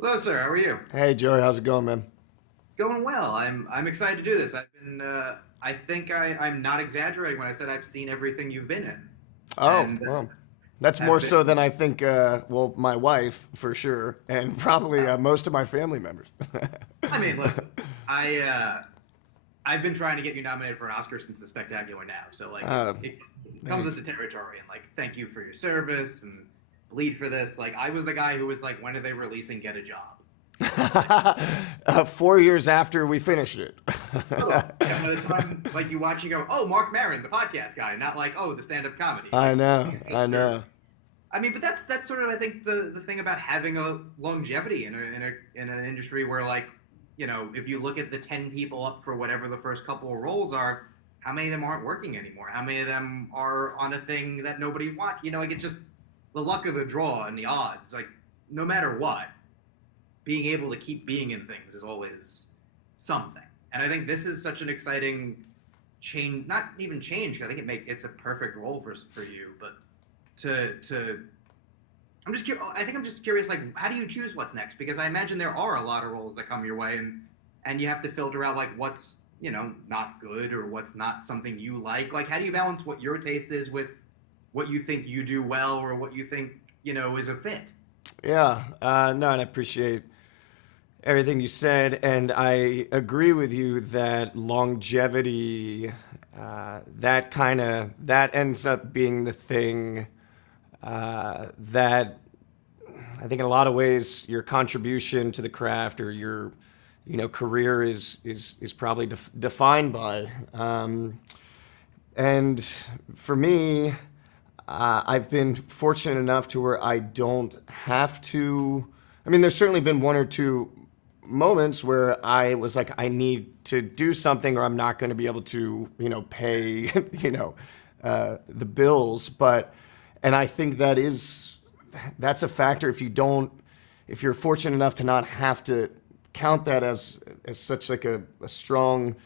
Hello, sir. How are you? Hey Joey, how's it going, man? Going well. I'm excited to do this. I think I'm not exaggerating when I said I've seen everything you've been in, Oh, and well, that's more have so than been. I think. Well, my wife for sure, and probably most of my family members. I mean, look, I've been trying to get you nominated for an Oscar since The Spectacular Now. So like uh, it comes with Thanks. the territory, and like thank you for your service and bleed for this. Like I was the guy who was like, when are they releasing Get a Job? 4 years after we finished it. Oh, yeah, by the time like you watch, you go, oh, Mark Maron, the podcast guy, not like oh, the stand-up comedy. I Like know, you I guys are know. I mean, but that's sort of I think the thing about having a longevity in an industry where like if you look at the 10 people up for whatever the first couple of roles are, how many of them aren't working anymore? How many of them are on a thing that nobody wants? Like it's just the luck of the draw and the odds. Like no matter what, being able to keep being in things is always something. And I think this is such an exciting change. Not even change. 'Cause I think it's a perfect role for you, but to I think I'm just curious. Like, how do you choose what's next? Because I imagine there are a lot of roles that come your way, and you have to filter out like what's not good or what's not something you like. Like, how do you balance what your taste is with what you think you do well or what you think is a fit? Yeah, no, and I appreciate everything you said, and I agree with you that longevity, that ends up being the thing that I think in a lot of ways your contribution to the craft or your career is probably defined by. And for me, I've been fortunate enough to where I don't have to. I mean, there's certainly been one or two moments where I was like, I need to do something, or I'm not going to be able to, pay, the bills. And I think that's a factor. If you're fortunate enough to not have to count that as such like a strong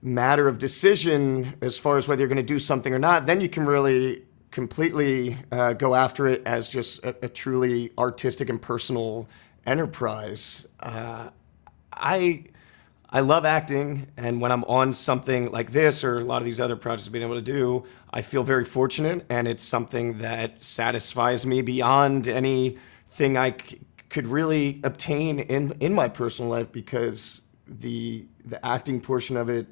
matter of decision as far as whether you're going to do something or not, then you can really completely go after it as just a truly artistic and personal enterprise. I I love acting, and when I'm on something like this or a lot of these other projects I've been able to do, I feel very fortunate, and it's something that satisfies me beyond anything could really obtain in my personal life, because the acting portion of it,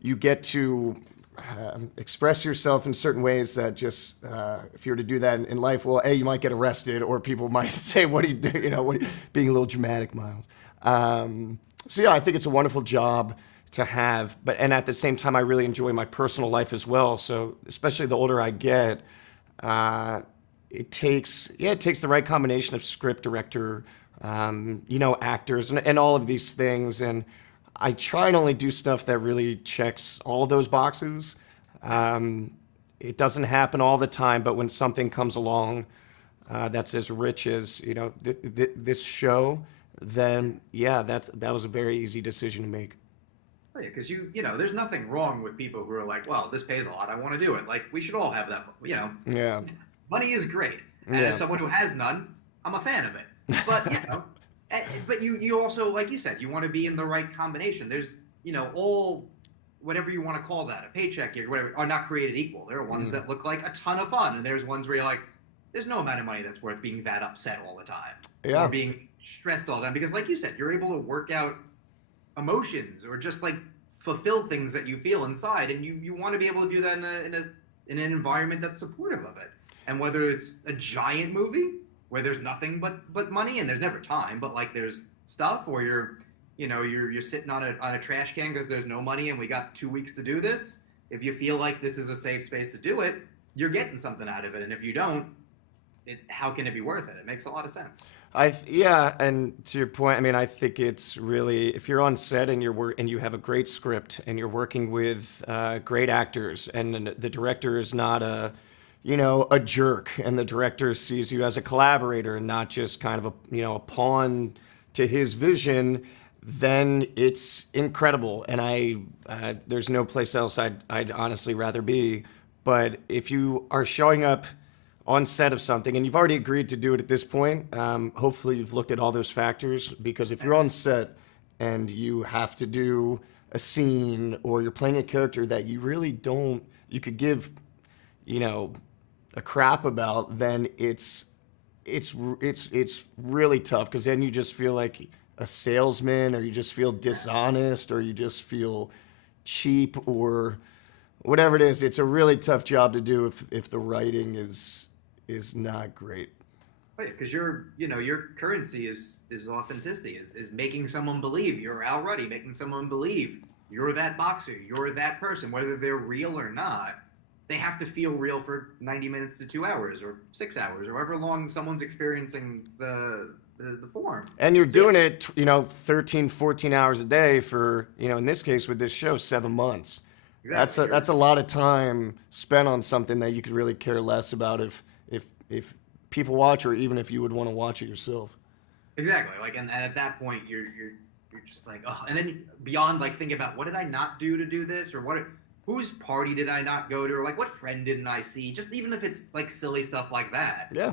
you get to express yourself in certain ways that just if you were to do that in life, well, A, you might get arrested, or people might say, what do you do? Being a little dramatic, Miles. So yeah, I think it's a wonderful job to have, and at the same time, I really enjoy my personal life as well. So especially the older I get, it takes the right combination of script, director, actors, and all of these things. And I try and only do stuff that really checks all those boxes. Um, it doesn't happen all the time, but when something comes along that's as rich as this show, then yeah, that was a very easy decision to make. Oh, yeah, because there's nothing wrong with people who are like, well, this pays a lot, I want to do it. Like, we should all have that. Yeah, Money is great, and as yeah, someone who has none, I'm a fan of it. But but you also, like you said, you want to be in the right combination. There's all whatever you want to call that, a paycheck or whatever, are not created equal. There are ones mm, that look like a ton of fun, and there's ones where you're like, there's no amount of money that's worth being that upset all the time or yeah, being stressed all the time because, like you said, you're able to work out emotions or just like fulfill things that you feel inside, and you want to be able to do that in an environment that's supportive of it. And whether it's a giant movie where there's nothing but money and there's never time, but like there's stuff, or you're sitting on a trash can because there's no money and we got 2 weeks to do this. If you feel like this is a safe space to do it, you're getting something out of it. And if you don't, how can it be worth it? It makes a lot of sense. yeah, and to your point, I mean, I think it's really, if you're on set and you have a great script and you're working with great actors, and the director is not a jerk, and the director sees you as a collaborator and not just kind of a pawn to his vision, then it's incredible. And there's no place else I'd honestly rather be. But if you are showing up on set of something, and you've already agreed to do it at this point, hopefully you've looked at all those factors, because if you're on set and you have to do a scene or you're playing a character that you really don't, you could give, you know, a crap about, then it's really tough, because then you just feel like a salesman, or you just feel dishonest, or you just feel cheap, or whatever it is. It's a really tough job to do if the writing is not great. Right, because your currency is authenticity, is making someone believe you're Al Ruddy, making someone believe you're that boxer, you're that person, whether they're real or not. They have to feel real for 90 minutes to 2 hours or 6 hours or however long someone's experiencing the form. And you're So, yeah, doing it, 13, 14 hours a day for, in this case with this show, 7 months. That's exactly. a lot of time spent on something that you could really care less about if people watch, or even if you would want to watch it yourself. Exactly. Like, and at that point, you're just like, oh, and then beyond like thinking about what did I not do to do this, or whose party did I not go to, or like what friend didn't I see? Just even if it's like silly stuff like that, Yeah.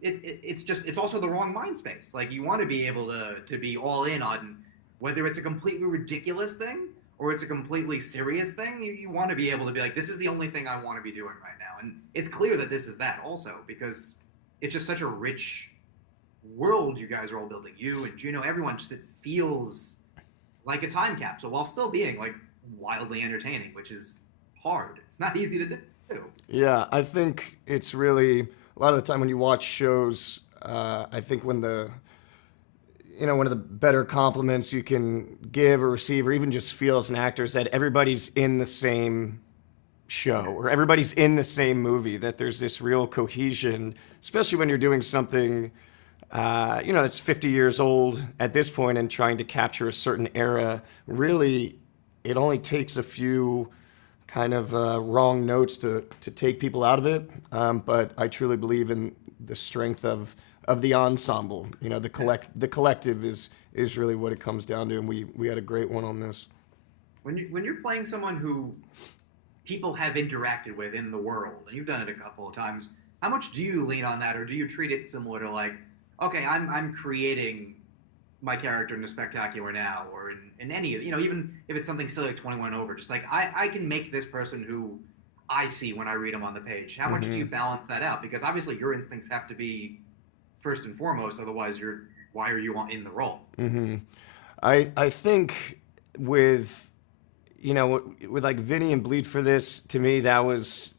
it's also the wrong mind space. Like you want to be able to be all in on whether it's a completely ridiculous thing or it's a completely serious thing. You want to be able to be like, this is the only thing I want to be doing right now, and it's clear that this is that also because it's just such a rich world you guys are all building. You and Juno, everyone, just it feels like a time capsule while still being like wildly entertaining, which is hard. It's not easy to do. Yeah, I think it's really a lot of the time when you watch shows. I think one of the better compliments you can give or receive, or even just feel as an actor, is that everybody's in the same show or everybody's in the same movie. That there's this real cohesion, especially when you're doing something, that's 50 years old at this point and trying to capture a certain era. Really, it only takes a few kind of wrong notes to take people out of it. But I truly believe in the strength of the ensemble. The collective is really what it comes down to, and we had a great one on this. When you're playing someone who people have interacted with in the world, and you've done it a couple of times, how much do you lean on that, or do you treat it similar to like, okay, I'm creating my character in a spectacular now, or in any of, even if it's something silly like 21 over, just like I can make this person who I see when I read them on the page. How much do you balance that out? Because obviously your instincts have to be first and foremost, otherwise why are you in the role? I think with like Vinny and Bleed for this, to me that was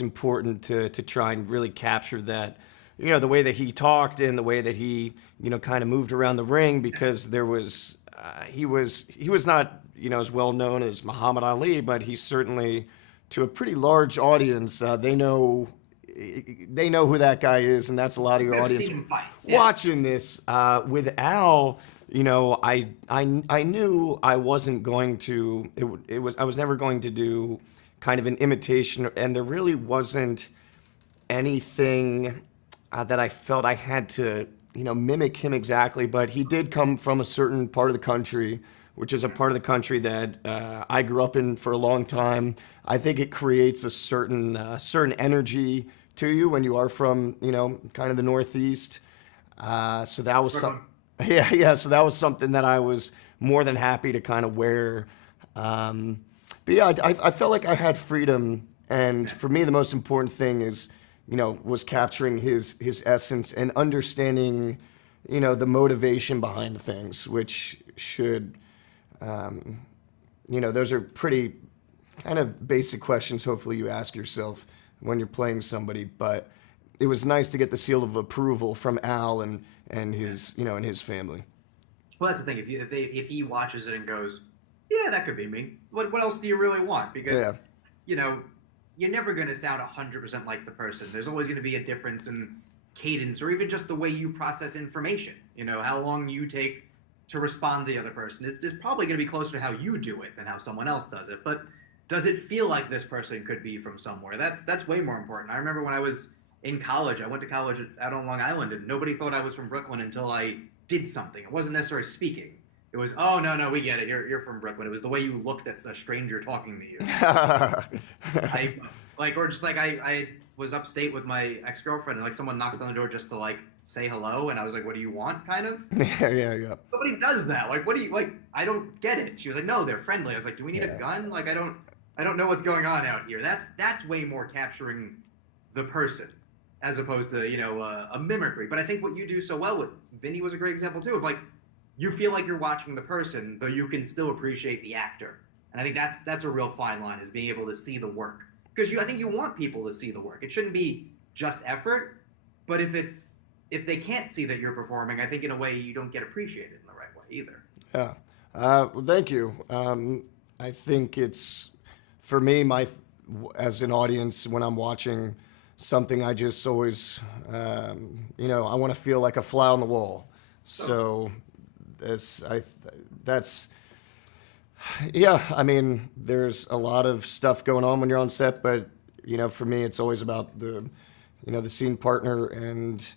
important to try and really capture that, the way that he talked and the way that he kind of moved around the ring, because there was he was not as well known as Muhammad Ali, but he's certainly, to a pretty large audience, they know who that guy is, and that's a lot of your audience watching this. With Al, I knew I wasn't going to. I was never going to do kind of an imitation, and there really wasn't anything that I felt I had to mimic him exactly. But he did come from a certain part of the country, which is a part of the country that I grew up in for a long time. I think it creates a certain energy to you when you are from kind of the Northeast. So that was yeah. So that was something that I was more than happy to kind of wear. But yeah, I felt like I had freedom, and for me the most important thing is was capturing his essence and understanding the motivation behind things, which should those are pretty kind of basic questions hopefully you ask yourself when you're playing somebody. But it was nice to get the seal of approval from Al and his and his family. Well, that's the thing. If he watches it and goes, yeah, that could be me. What else do you really want? Because Yeah. You're never going to sound 100% like the person. There's always going to be a difference in cadence, or even just the way you process information. How long you take to respond to the other person is probably going to be closer to how you do it than how someone else does it. But does it feel like this person could be from somewhere? That's way more important. I remember when I was in college, I went to college out on Long Island, and nobody thought I was from Brooklyn until I did something. It wasn't necessarily speaking. It was, oh no, we get it. You're from Brooklyn. It was the way you looked at a stranger talking to you. I like, or just like I was upstate with my ex girlfriend, and like someone knocked on the door just to like say hello, and I was like, "What do you want?" Kind of. Yeah. Nobody does that. Like, what do you like? I don't get it. She was like, "No, they're friendly." I was like, "Do we need a Yeah. gun?" Like, I don't know what's going on out here. That's way more capturing the person as opposed to a mimicry. But I think what you do so well with Vinny was a great example too of like you feel like you're watching the person, but you can still appreciate the actor. And I think that's a real fine line is being able to see the work because I think you want people to see the work. It shouldn't be just effort, but if they can't see that you're performing, I think in a way you don't get appreciated in the right way either. Yeah. Well, thank you. I think it's for me, as an audience, when I'm watching something, I just always, I want to feel like a fly on the wall. So that's, yeah. I mean, there's a lot of stuff going on when you're on set, but for me, it's always about the scene partner and.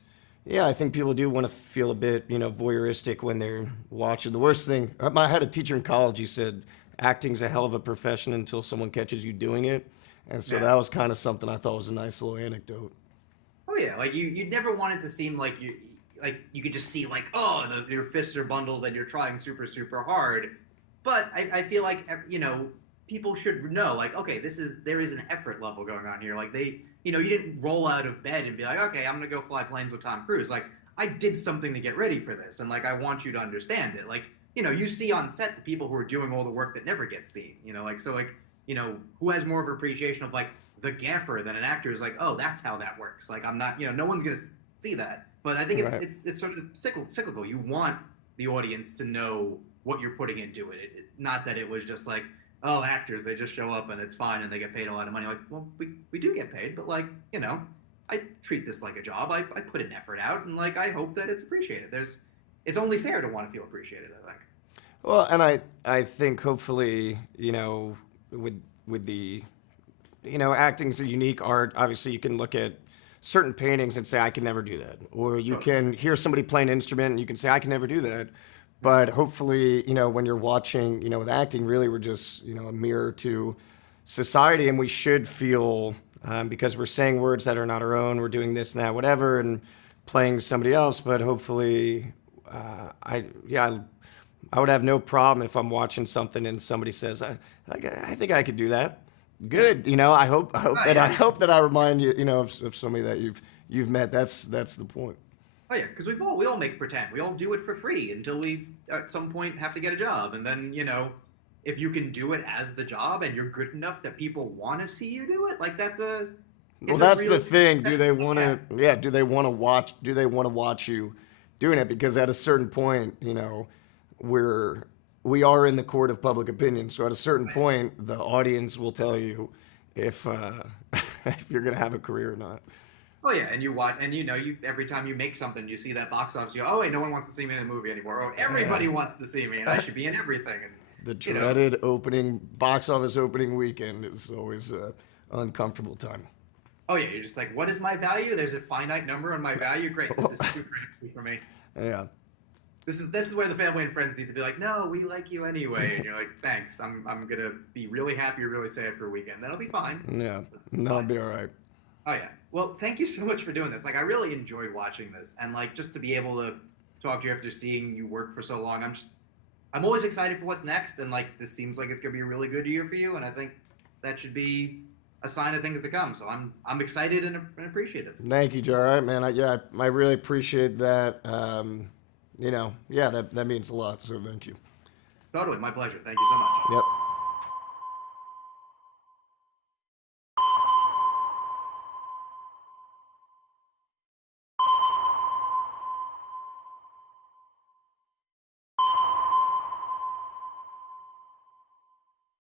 Yeah, I think people do want to feel a bit, voyeuristic when they're watching. The worst thing, I had a teacher in college. He said, "Acting's a hell of a profession until someone catches you doing it," and so that was kind of something I thought was a nice little anecdote. Oh yeah, like you never want it to seem like you could just see like your fists are bundled and you're trying super hard, but I feel like people should know like okay there is an effort level going on here like they you didn't roll out of bed and be like okay I'm gonna go fly planes with Tom Cruise like I did something to get ready for this and like I want you to understand it like you see on set the people who are doing all the work that never gets seen like so like who has more of an appreciation of like the gaffer than an actor is like oh that's how that works like I'm not no one's gonna see that but I think it's sort of cyclical you want the audience to know what you're putting into it not that it was just like oh, actors, they just show up and it's fine and they get paid a lot of money. Like, well, we do get paid, but like, I treat this like a job. I put an effort out and like, I hope that it's appreciated. It's only fair to want to feel appreciated, I think. Well, and I think hopefully, with the, acting's a unique art. Obviously, you can look at certain paintings and say, I can never do that. Or you can hear somebody play an instrument and you can say, I can never do that. But hopefully, when you're watching, with acting, really we're just, a mirror to society, and we should feel because we're saying words that are not our own, we're doing this and that, whatever, and playing somebody else. But hopefully, I would have no problem if I'm watching something and somebody says, I think I could do that. Good, I hope that I remind you, of somebody that you've met. That's the point. Oh yeah, because we all make pretend. We all do it for free until we at some point have to get a job, and then if you can do it as the job and you're good enough that people want to see you do it, like that's the thing. Do they want to? Yeah. Do they want to watch? Do they want to watch you doing it? Because at a certain point, we are in the court of public opinion. So at a certain point, the audience will tell you if if you're gonna have a career or not. Oh yeah, and you watch, and you every time you make something, you see that box office. You go, oh wait, no one wants to see me in a movie anymore. Oh, everybody wants to see me, and I should be in everything. And the dreaded box office opening weekend is always an uncomfortable time. Oh yeah, you're just like, what is my value? There's a finite number on my value. Great, this is super easy for me. Yeah. This is where the family and friends need to be like, no, we like you anyway, and you're like, thanks. I'm gonna be really happy, or really sad for a weekend. That'll be fine. Yeah, that'll be all right. Oh yeah. Well, thank you so much for doing this. Like, I really enjoyed watching this, and like just to be able to talk to you after seeing you work for so long, I'm always excited for what's next, and like this seems like it's gonna be a really good year for you, and I think that should be a sign of things to come. So I'm excited and appreciative. Thank you, Joe. All right, man. I really appreciate that. That means a lot. So thank you. Totally, my pleasure. Thank you so much. Yep.